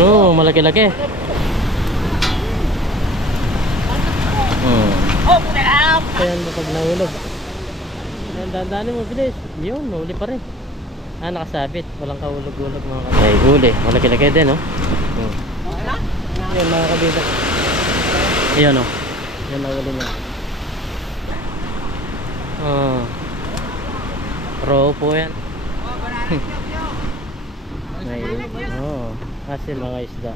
Oo, malaki-laki. Kaya mo pag nahulog. Dandanin mo, bilis. Yun, huli pa rin. Nakasabit. Walang kahulog-hulog mga kabida. Ay, huli. Malaki-laki din, oh. Yan mga kabida. Ayan, oh. Yan nahuli niya. Raw po yan. Hasil mga isda.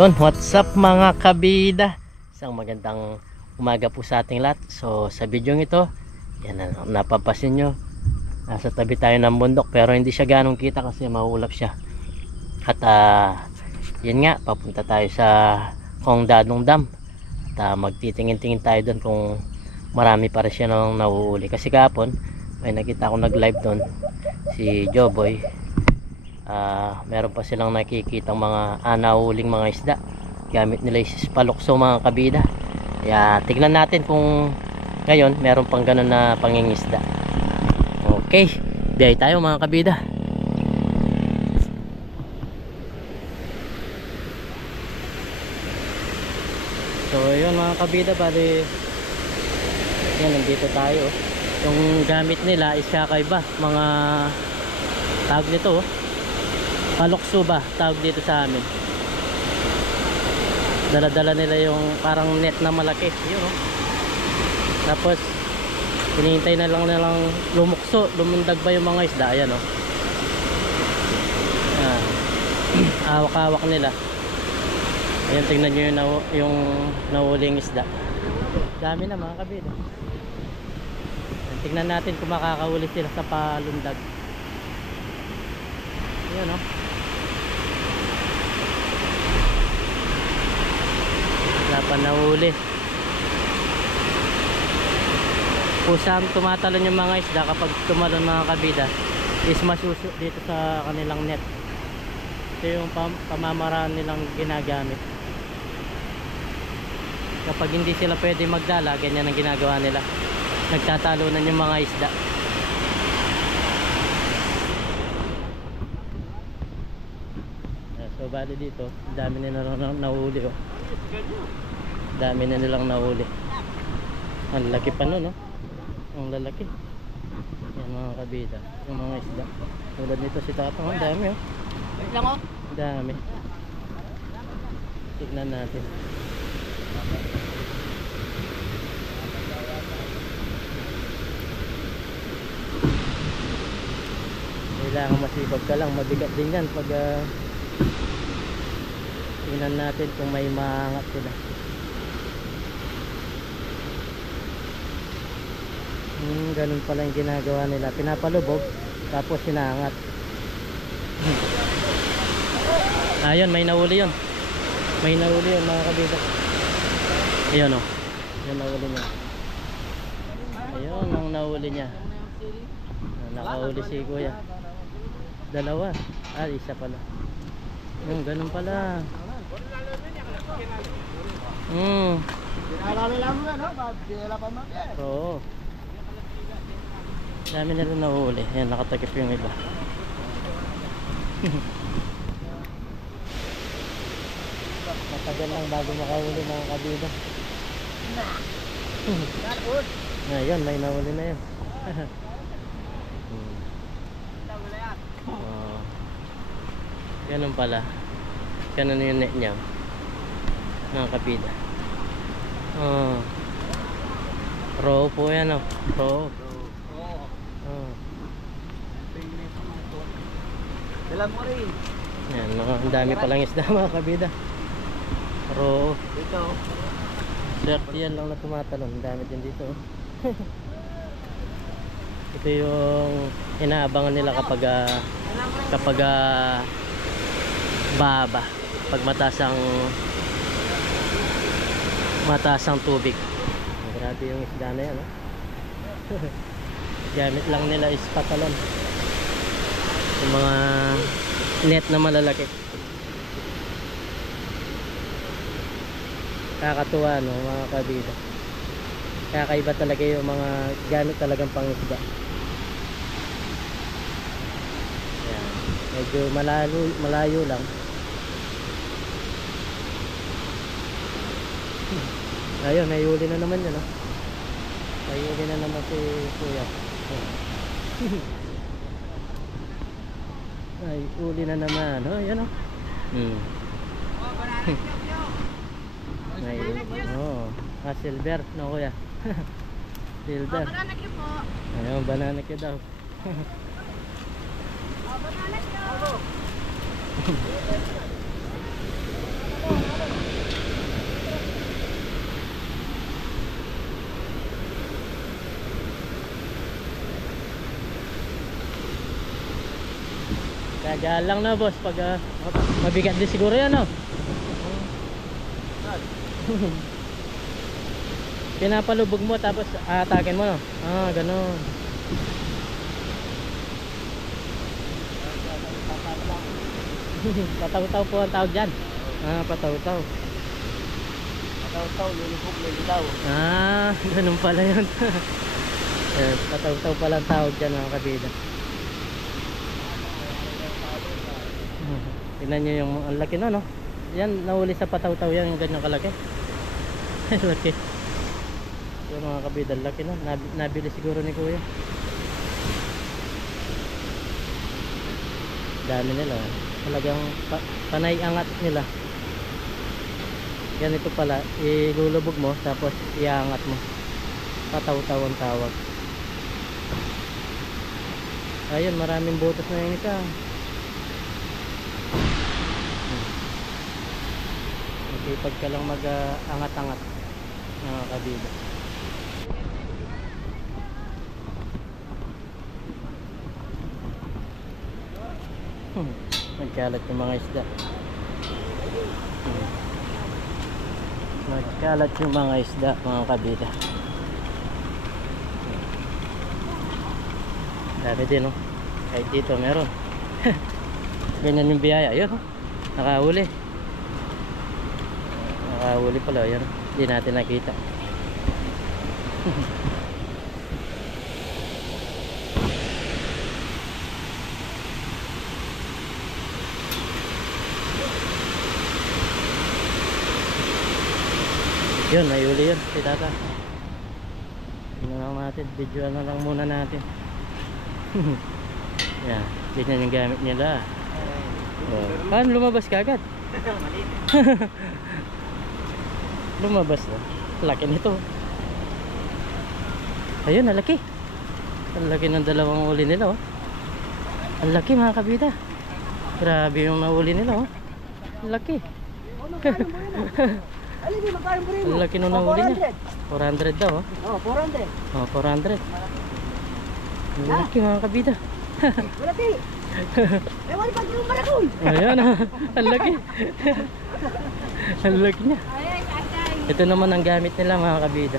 Yun, what's up mga kabida? Isang magandang umaga po sa ating lahat. So sa video ito, yan, napapasin nyo, nasa tabi tayo ng bundok pero hindi siya ganong kita kasi maulap siya. At yun nga, papunta tayo sa Kong Dadong Dam. At magtitingin-tingin tayo doon kung marami pa rin siya nang nauuli. Kasi kahapon may nakita ako nag live doon, si Joboy. Meron pa silang nakikitang mga nahuling mga isda. Gamit nila yung palukso mga kabida. Kaya tignan natin kung ngayon meron pang ganun na pangingisda. Okay, biyay tayo mga kabida. So yun mga kabida, bali yan, nandito tayo. Yung gamit nila is kakaiba, mga tawag nito, palukso ba tawag dito sa amin. Dala-dala nila yung parang net na malaki, yun, oh. Tapos hinihintay na lang nilang lumukso, lumundag ba yung mga isda. Ayan, oh. Awak-awak nila. Ayan, tingnan nyo yung nahuling isda. Dami na mga kabida. Tingnan natin kung makakahuli sila sa palundag. Ayan, oh. Wala pa nahuli. Kusang tumatalon yung mga isda kapag tumalon mga kabida is masuso dito sa kanilang net. Ito yung pamamaraan nilang ginagamit. Kapag hindi sila pwede magdala, ganyan ang ginagawa nila. Nagtatalunan yung mga isda. So bali dito, dami na nahuli, oh. Dami na nilang nahuli. Ang laki pa nun, no? Ang lalaki. Yan mga kabida, yung mga isda. Tulad nito si Tatang, ang dami, oh. Wait lang, oh. Ang dami. Tignan natin. Kailangan masipag ka lang, mabigat din yan pag tingnan natin kung may maangat sila. Ganun pala yung ginagawa nila, pinapalubog tapos sinaangat. Ayun, may nahuli yun. May nahuli yun mga kabida. Ayun, oh. Ayun, nahuli niya. Ayun ang nahuli niya. Nakahuli si kuya. Dalawa. Isa pala. Ganun pala. Oo. Dami na rin nahuli. Ayan, nakatakip yung iba. Matagal lang bago makahuli mga kabida. Ayan, may nahuli na yun. Ganun pala. Ganun yung net niya. Mga kabida. Oh. Raw po yan oh. Raw. Oh. Dala mo rin. Yan, ang dami palang isda mga kabida. Raw. Dito. Swerte yan lang na tumatalon. Ang dami din dito. Ito yung inaabangan nila kapag baba. Pag mataas ang tubig. Grabe yung isda na yan. Gamit lang nila is patalon. Yung mga net na malalaki. Kakatuwa no mga kabida. Kakaiba talaga yung mga gamit talagang pangisda. Ayan. Medyo malayo lang. Ayun, may huli na naman yun, no? May huli na naman si Kuya. Ay, huli na naman. Oh, yan, oh. May, oh, silver, no, Kuya? Silver. Banana cue po. Ayun, banana cue daw. Banana cue. Kagaan lang na boss pag mabigat din siguro yan no. Pinapalubog mo tapos atakin mo no. Ah, ganun. Pataw-taw po ang tawag dyan. Ah, pataw-taw. Pataw-taw, lulubog, lulitaw. Ah, ganun pala yun. Pataw-taw pala ang tawag dyan mga kabida. Tingnan nyo yung ang laki no. Yan, nahuli sa pataw-taw yan yung ganyang kalaki. Laki. Yung mga kabida, laki no. Nabili siguro ni Kuya. Dami nila. Talagang panay angat nila. Ganito pala, ilulubog mo tapos iangat mo. Pataw-taw ang tawag. Ayun, maraming butas na yung isa. Sipag ka lang mag-angat-angat mga kabida. Nagkalat yung mga isda. Nagkalat yung mga isda mga kabida. Dami din no. Kahit dito meron. Ganyan yung biyaya. Ayun no. Nakahuli. Nakahuli pala yan. Hindi natin nakita. Yun, nahuli yun si Tata. Tingnan lang natin. Video na lang muna natin. Yan. Ganyan yung gamit nila. Paano lumabas ka agad? Lumabas na. Laki nito. Ayun, ang laki. Ang laki ng dalawang uli nila, oh. Ang laki mga kabida. Grabe yung nahuli nila, oh. Ang laki. Ang laki nung nahuli niya. 400 daw, oh. Oh, 400. Oh, 400. Ang laki mga kabida. Malaki. Eh, wala pa yung marakol. Ayan, oh. Ang laki. Ang laki niya. Ito naman ang gamit nila mga kabida.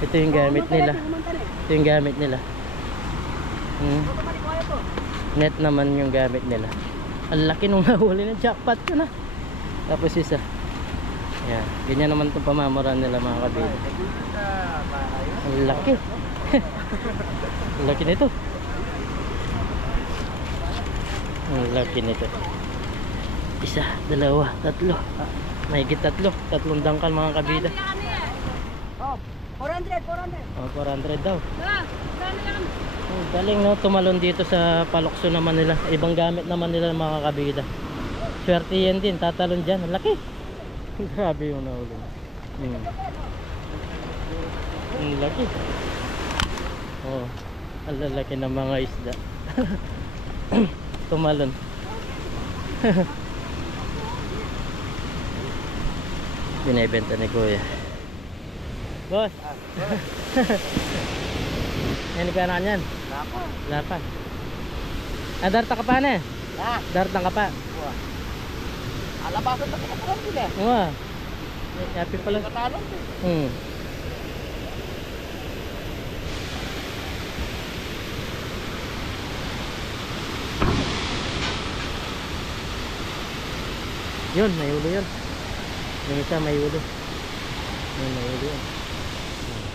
Ito yung gamit nila. Ito yung gamit nila. Net naman yung gamit nila. Ang laki nung nahuli ng jackpot ko na. Tapos isa. Yan. Ganyan naman itong pamamuran nila mga kabida. Ang laki. Ang laki nito. Ang laki nito. Isa, dalawa, tatlo. Mahigit tatlo. Tatlong dangkal mga kabida. Oh, 400, 400. Oh, 400 daw. Dala, dala. Oh, Galing no, tumalon dito sa palokso naman nila. Ibang gamit naman nila mga kabida. Swerte yan din, tatalon dyan. Ang laki. Grabe yung nahuli. Ang laki. Oh, ang lalaki ng mga isda. Tumalon. Binibenta ni Kuya. Boss. Yan ka na yan. Lapan. Darta ka pa na. Ha? Darta ka pa. Alabasan na kinakaroon sila. Oo. Happy pala. Katalon. Yun, may ulo yun. Yung isa may ulo. Yun, may ulo yun.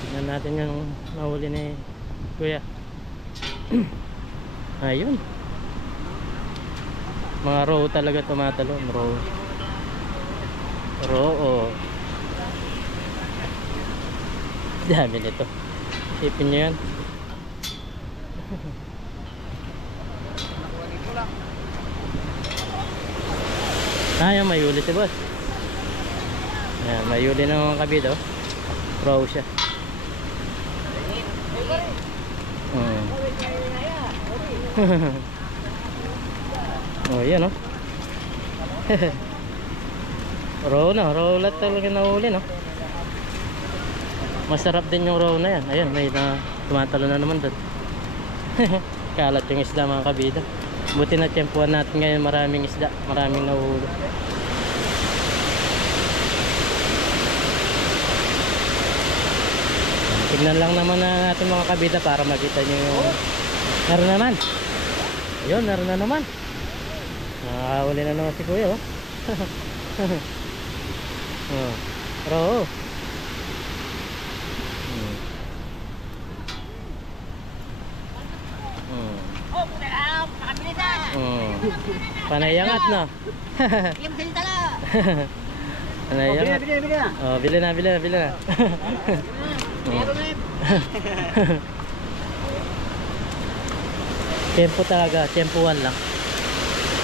Tignan natin yung nahuli ni Kuya. Ayun. Mga row talaga tumatalon. Row. Oo. Dami nito. Isipin nyo yan. Ayan, may huli si boss. Ayan, may huli ng mga kabid, oh. Row siya. Oh, yan, oh. Row na, row lahat talaga nahuli, no? Masarap din yung row na yan. Ayan, may tumatalo na naman doon. Kalat yung isda mga kabida. Buti na tiyempuan natin ngayon, maraming isda, maraming nahuhuli. Tignan lang naman na natin mga kabida para makita nyo yung... Naroon naman. Ayun, naroon na naman. Nakahuli na naman si Kuya, oh. Oh. Row. Panayangat na. Yung sintala. Panayangat. Bili na. Oh, bili na. Meron na. Tempo talaga, tempuan lang.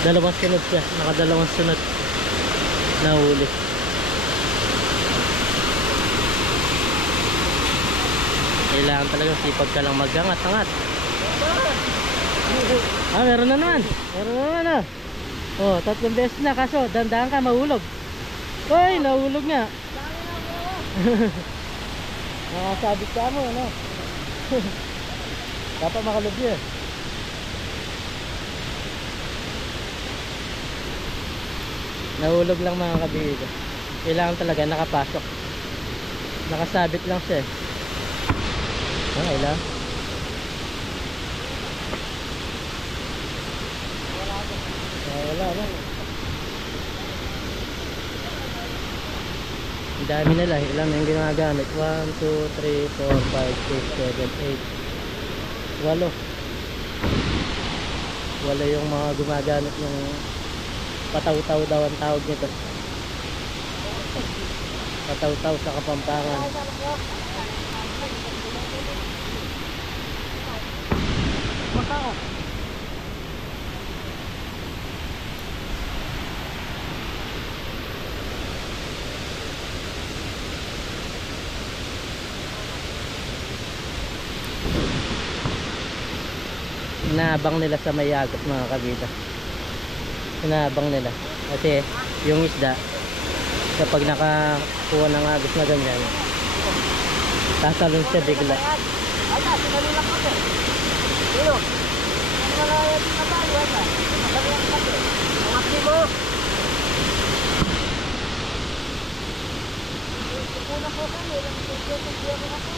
Dalawang sunod siya, nakadalawang sunod. Nahuli. Kailangan talaga sipag ka lang magangat-angat. Ah, meron na naman. Ah. Oh, 3 beses na, kaso dandahan ka, mahulog. Uy, nahulog nga. Nakasabit ka mo, no? Dapat makalubyo eh. Nahulog lang mga kabida. Kailangan talaga nakapasok. Nakasabit lang siya eh. Okay lang. Wala na. Ang dami nila. Ilan yung ginagamit? 1, 2, 3, 4, 5, 6, 7, 8. 8. Wala yung mga gumagamit yung pataw-taw daw ang tawag nito. Pataw-taw sa Kapampangan. Matao. Inaabang nila sa may agos mga kabida. Inaabang nila kasi yung isda kapag nakakuha ng agos na ganyan, tatalon siya bigla. Ala, sinalulak ko eh. Dilo. Ano na yung tayo, ala? Masalulak ko eh. Mga tribo. Una ko kami, lang ito ko ako.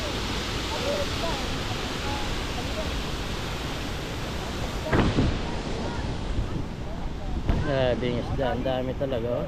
Grabe yung isda, ang dami talaga, oh.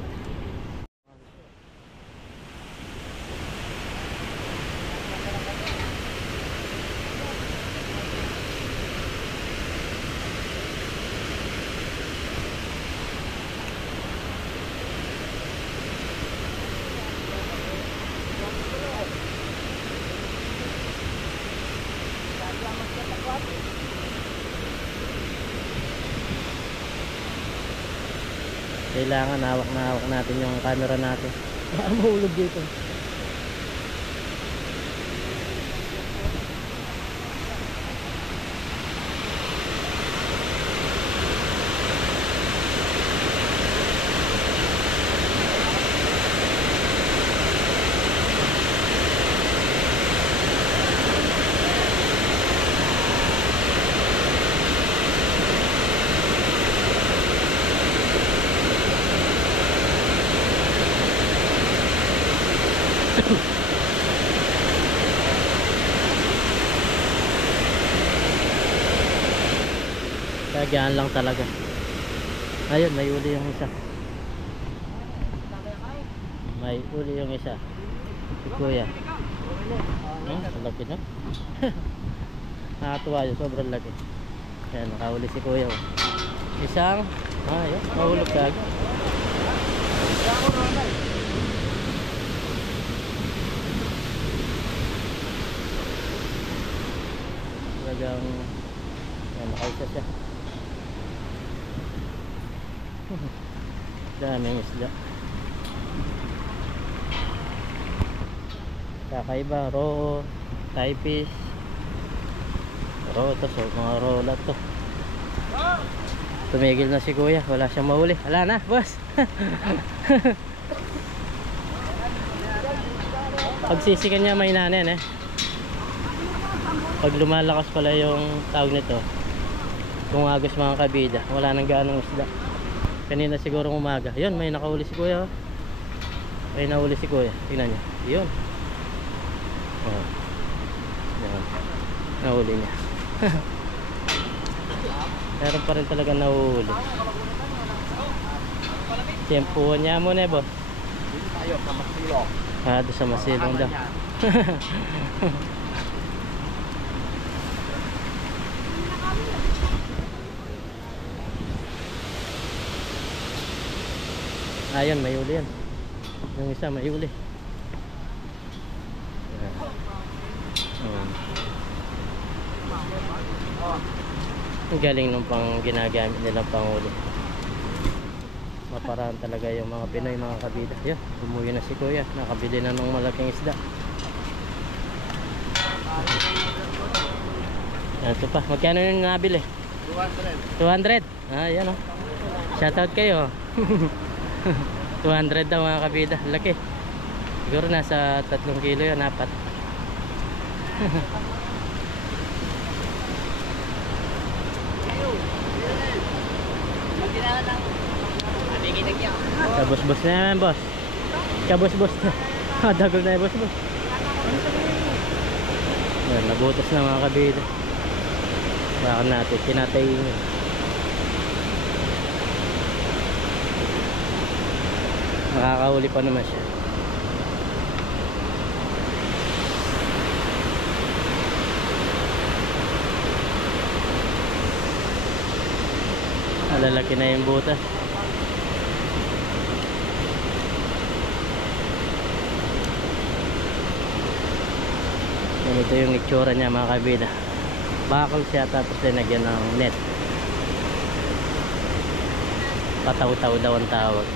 Kailangan hawak na hawak natin yung camera natin. Baka mahulog dito. Kagyan lang talaga. Ayun, may uli yung isa. May uli yung isa. Si kuya. Laki na. Nakatuwa yun, sobrang laki. Ayan, nakahuli si kuya. Isang, ayun, mahulog kagad. Talagang, ayan, nakaisa siya. Daming isda. Kakaiba, roho, typis. Roho to, so mga rola to. Tumigil na si kuya, wala siyang mahuli. Wala na, boss. Pagsisikan niya may nanin eh. Pag lumalakas pala yung tawag nito, bumagos mga kabida, wala nang ganong isda. Kanina siguro umaga. Yun, may nakahuli si kuya. May nahuli si kuya. Tingnan niyo. Yun. Oh. Yan. Nahuli niya. Meron pa rin talaga nahuhuli. Tempuhan niya muna eh, boss. Tayo sa Masilong. Doon sa Masilong daw. Ayun, may uli yan. Yung isa may uli. Ang galing nung pang ginagamit nilang panguli. Maparaan talaga yung mga Pinoy, mga kabida. Yun, umuwi na si kuya. Nakabili na ng malaking isda. Ito pa, magkano yung nabili? 200. 200? Yan o. Shoutout kayo. 200 daw mga kabida. Laki. Siguro nasa 3 kilo yun, 4. Kabos-bos na naman, boss. Kabos-bos na. Dagol na yung boss-bos. Yan, nabutas na mga kabida. Baka natin, tinatayin yun. Makakahuli pa naman siya. Malalaki na yung butas. Ganito yung itsura niya mga kabida. Bakal siya tapos linagyan ng net. Pataw-taw daw ang tawag.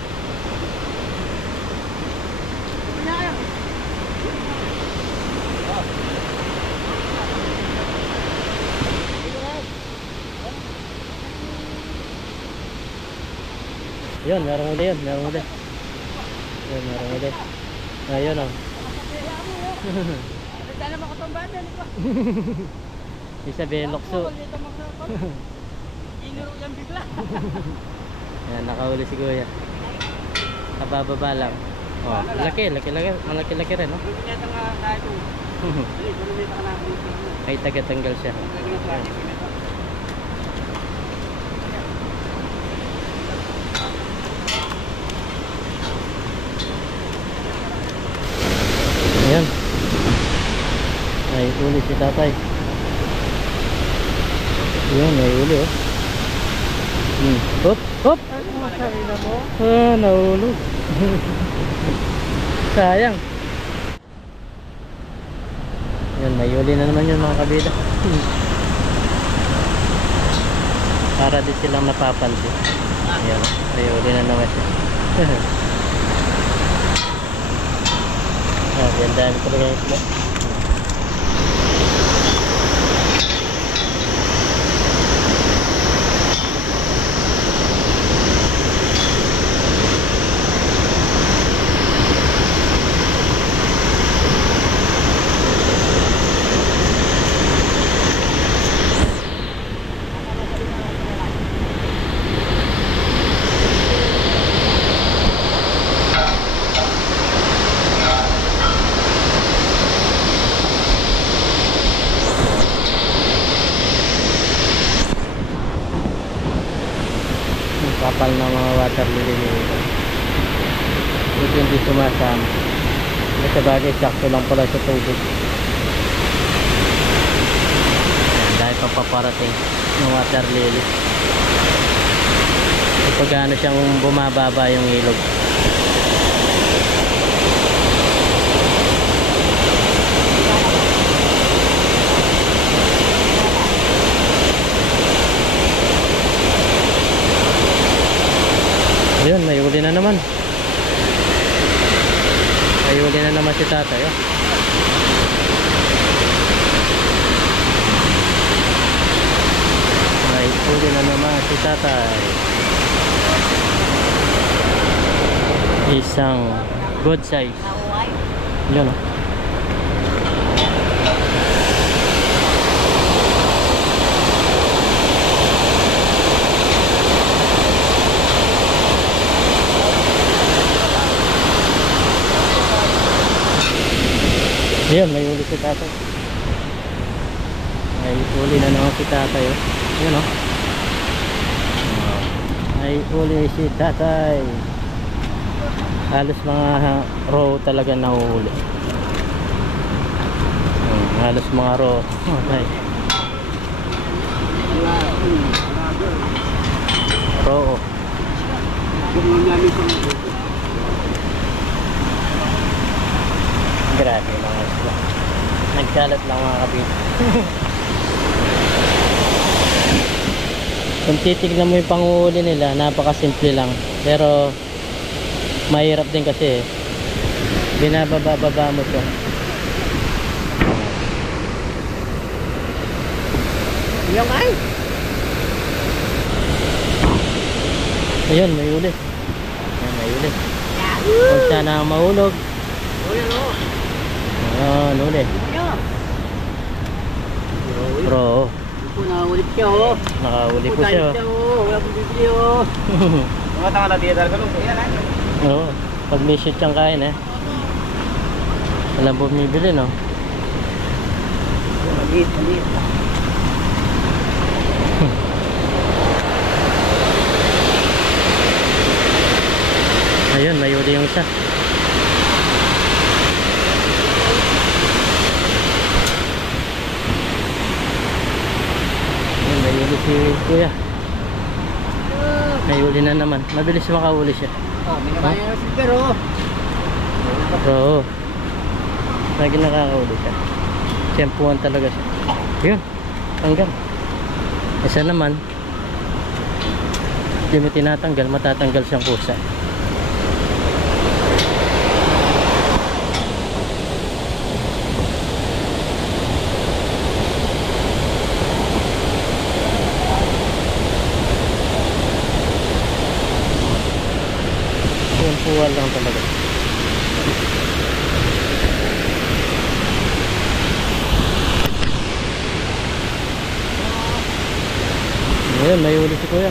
Yun, meron ulit yun, meron ulit. Yun, meron ulit. Ayun o. Sana makatumbahan ko. Isa belokso. Inuro yan bigla. Yan, nakahuli si kuya. Kabababa lang. Oh, laki, malaki-laki rin, no? Ay, taga-tanggal siya. Ayan. Ay, uli si tatay. Ayan, may uli, oh. Hop, hop. Nahulog. Sayang. Yan, may uli na naman yun mga kabida. Para di silang napapansin. Ayan, ayuli na naman siya. Ganda talaga yung isla. Kapal na mga water lily nito. Ito hindi sumasama. Sa bagay, sakto lang pala sa tubig. Ayan, dahil pa paparating ng water lily. Kapag ano siyang bumababa yung ilog. Ayun, may huli na naman. May huli na naman si tatay. Oh. May huli na naman si tatay. Isang good size. Yun oh. Ayan, may huli si tatay. May huli na naman si tatay. Oh. Ayan o. May huli si tatay. Halos mga row talaga nahuhuli. Halos mga row. Okay. Row. Grabe mga isla. Nagkalat lang mga kabit. Kung titignan mo yung panguhuli nila, napakasimple lang. Pero mahirap din kasi binababa-baba mo siya. Yung ay! Ayun, may huli. Ayun, may huli. Huwag sana mahulog. Ayun, huli. Bro, Nakahuli siya oh. nakahuli po siya. Wala pong bibili oh. Mga tanga na tiyata ka lang. Yan ah. Oo, pag may shoot siyang kain eh. Walang bumibili no. Maliit. Ayun, may huli yung isa. Ayun, may huli si kuya. May huli na naman. Mabilis makahuli siya. Oh, minamaya na si Pero. Oo. Lagi nakakahuli siya. Tiyempuhan talaga siya. Yun, tanggal. Isa naman, hindi mo tinatanggal, matatanggal siyang pusa. Tiyempuhan lang talaga. Ayun, may huli si kuya.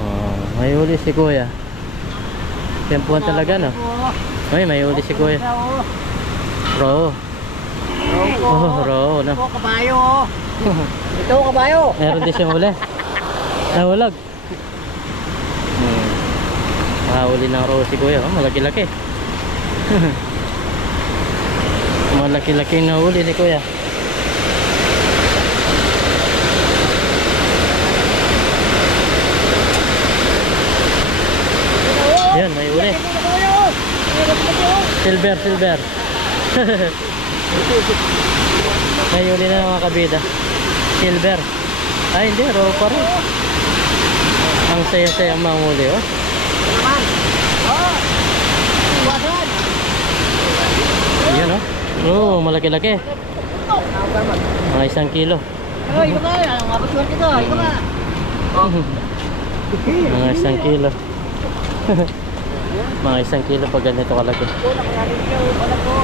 Oh, may huli si kuya. Tempuhan talaga no. Ay, may huli si kuya. Ro. Oh, ro no. Ito kabayo oh. Ito kabayo. Meron din siyang huli. Nahulag. Mahuli ng ro si kuya. Oh, malaki-laki. Malaki-laki na huli ni kuya. Yan, may uli. Silver. May uli na mga kabida. Silver. Ay, hindi. Raw pa rin. Ang saya-saya manghuli, oh. Ito naman. Oh! Iwasan! Yan, oh. Oh, malaki-laki. Mga 1 kilo. Oh, ito ka. Ang mapasuan ko. Ito ka. Oh. Mga 1 kilo. Mga 1 kilo pag ganito kalaki. Wala ko natin siya. Wala ko.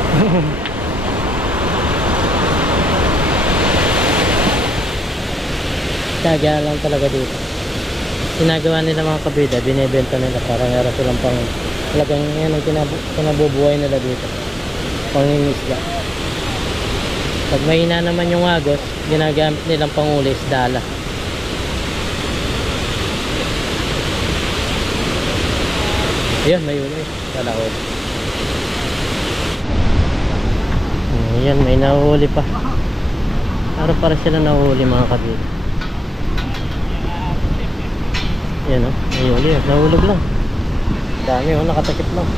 Tsaga lang talaga dito. Ginagawa nila mga kabida, binibenta nila para meron silang pang talagang yan ang kinabubuhay nila dito. Pangingisda. Pag mahina naman yung agos, ginagamit nilang panguli isda lang. Ayan, may uli. Talakot. Ayan, may nahuhuli pa. Para sila nahuhuli mga kabida. Ayan o, may uli. Nahulog lang. Dami o, nakatakip lang.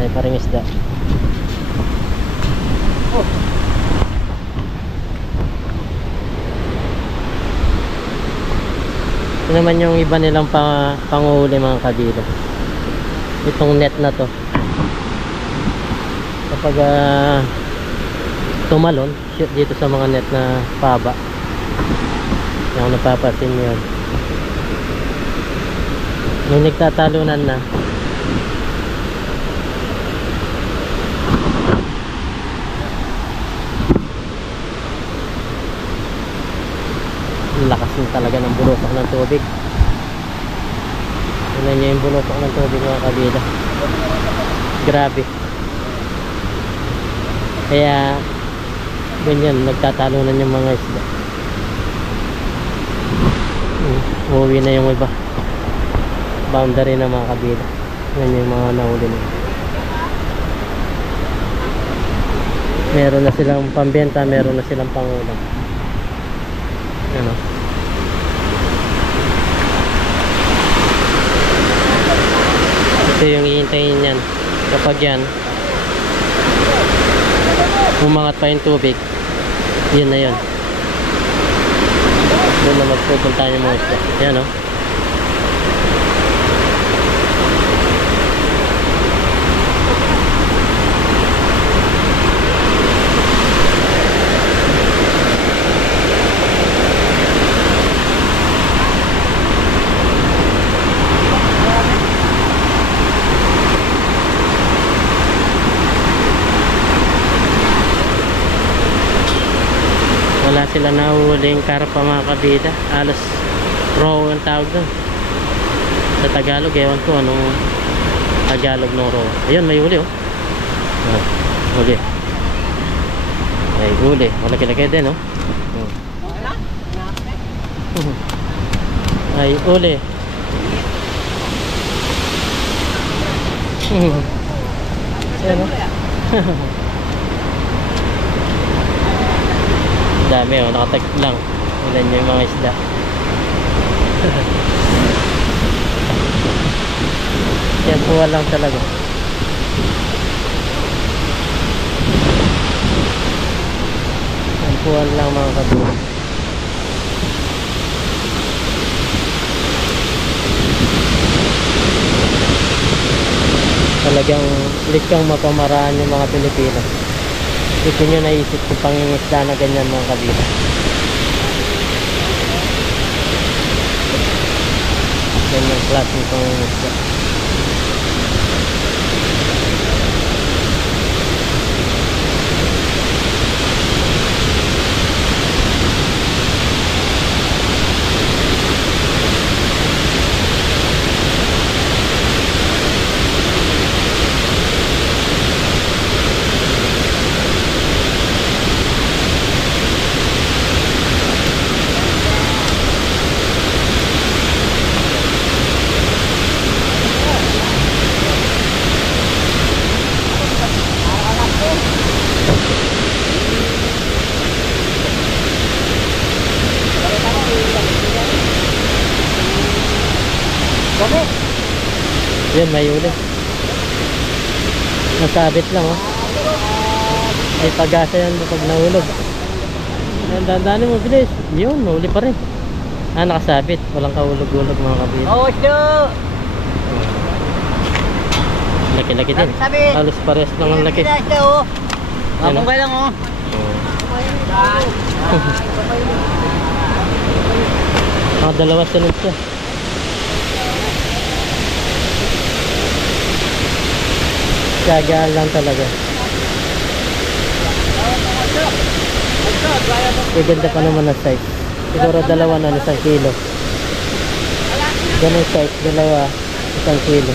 Dahil pa rin isda. Ito naman yung iba nilang panguhuli mga kabila. Itong net na to. Kapag tumalon, shoot dito sa mga net na paba. Yung napapasin yun. May nagtatalunan na. Lakas na talaga ng bulupok ng tubig. Tignan nyo yung bulupok ng tubig mga kabila. Grabe. Kaya ganyan, nagtatalunan yung mga isda. Uuwi na yung iba. Boundary na mga kabila. Yan yung mga nahuli na. Meron na silang pambenta, meron na silang pangulam. Ano? Ito yung iintayin yan. Kapag yan umangat pa yung tubig, yun na yun. Doon na magpupunta yung mga isda. Yan o. Wala sila nahuhuling karpa mga kabida. Alas row ang tawag doon. Sa Tagalog, ewan ko anong Tagalog ng row. Ayun, may huli oh. Huli. Ay, huli. Malaki-laki din oh. Ay, huli. Ayan oh. Dami oh, nakatakip lang. Ilan nyo yung mga isda. Yan, buwa lang talaga. Yan, buwa lang mga kabuha. Talagang likang mapamaraan yung mga Pilipino. Ito nyo naisip yung pangingisda na ganyan mga kabila. Ganyang klaseng pangingisda. Yan, may uli. Nasabit lang oh. May pag-asa yan pag nahulog. Ayan, dandanin mo bilis. Yun, huli pa rin. Nakasabit. Walang kahulog-hulog mga kabila. Oh, shoot! Laki-laki din. Sabit. Halos pares lang ang laki. Pinasa, oh. Ano? Mabungkay lang, oh. Dalawa sunod siya. Tiyagaan lang talaga. Ganda pa naman ang size. Siguro dalawa na 1 kilo. Ganun size, dalawa 1 kilo.